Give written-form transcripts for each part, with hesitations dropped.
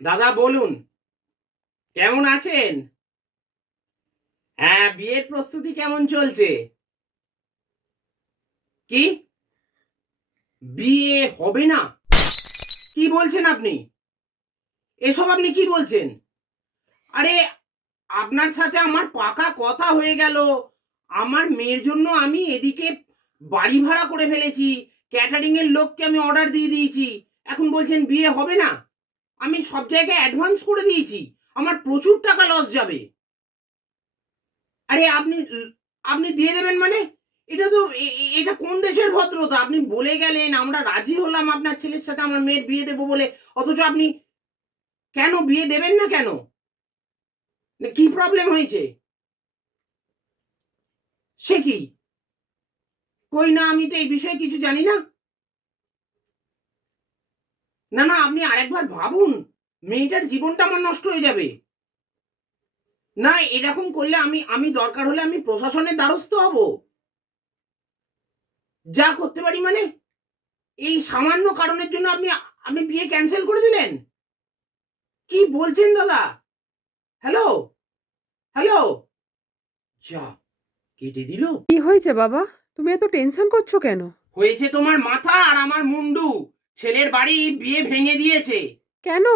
দাদা বলুন, কেমন আছেন? হ্যাঁ, বিয়ের প্রস্তুতি কেমন চলছে? কি? বিয়ে হবে না? কি বলছেন আপনি? এসব আপনি কি বলছেন? আরে, আপনার সাথে আমার পাকা কথা হয়ে গেল। আমার মেয়ের জন্য আমি এদিকে বাড়ি ভাড়া করে ফেলেছি। ক্যাটারিং এর লোককে আমি অর্ডার দিয়ে দিয়েছি। এখন বলছেন বিয়ে হবে না? আমি সব জায়গায় অ্যাডভান্স করে দিয়েছি। আমার প্রচুর টাকা লস যাবে। আরে আপনি দিয়ে দেবেন মানে? এটা তো এটা কোন দেশের ভদ্রতা? আপনি বলে গেলেন, আমরা রাজি হলাম আপনার ছেলের সাথে আমার মেয়ের বিয়ে দেব বলে। অথচ আপনি কেন বিয়ে দেবেন না কেন? কি প্রবলেম হয়েছে? সে কি? কই না, আমি তো এই বিষয়ে কিছু জানি না। না, না, আপনি আরেকবার ভাবুন। মেয়েটার জীবনটা আমার নষ্ট হয়ে যাবে। না, এরকম করলে আমি আমি দরকার হলে আমি প্রশাসনের দ্বারস্থ হব। যা করতে পারি মানে? এই সামান্য কারণের জন্য আপনি আপনি বিয়ে ক্যানসেল করে দিলেন? কি বলছেন দাদা? হ্যালো? হ্যালো? যা, কেটে দিল। কি হয়েছে বাবা? তুমি এত টেনশন করছো কেন? হয়েছে তোমার মাথা আর আমার মুন্ডু। ছেলের বাড়ি বিয়ে ভেঙে দিয়েছে। কেন?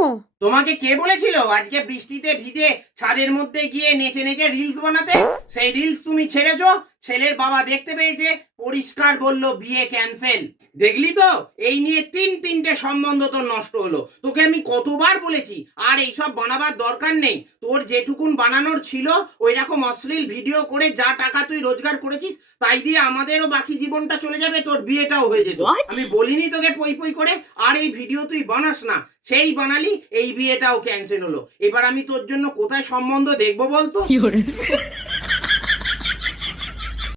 তোমাকে কে বলেছিল আজকে বৃষ্টিতে ভিজে ছাদের মধ্যে গিয়ে নেচে নেচে রিলস বানাতে? সেই রিলস তুমি ছেড়েছো। ছেলের বাবা দেখতে পেয়েছে, পরিষ্কার বলল বিয়ে ক্যান্সেল। দেখলি তো, এই নিয়ে তিনটে সম্বন্ধ তোর নষ্ট হলো। তোকে আমি কতবার বলেছি আর এইসব বানাবার দরকার নেই। তোর যেটুকুন বানানোর ছিল ওই রকম অশ্লীল ভিডিও করে যা টাকা তুই রোজগার করেছিস তাই দিয়ে আমাদেরও বাকি জীবনটা চলে যাবে, তোর বিয়েটাও হয়ে যেত। আমি বলিনি তোকে পই পই করে আর এই ভিডিও তুই বানাস না? সেই বানালি, এই বিয়েটাও ক্যান্সেল হলো। এবার আমি তোর জন্য কোথায় সম্বন্ধ দেখবো বলতো?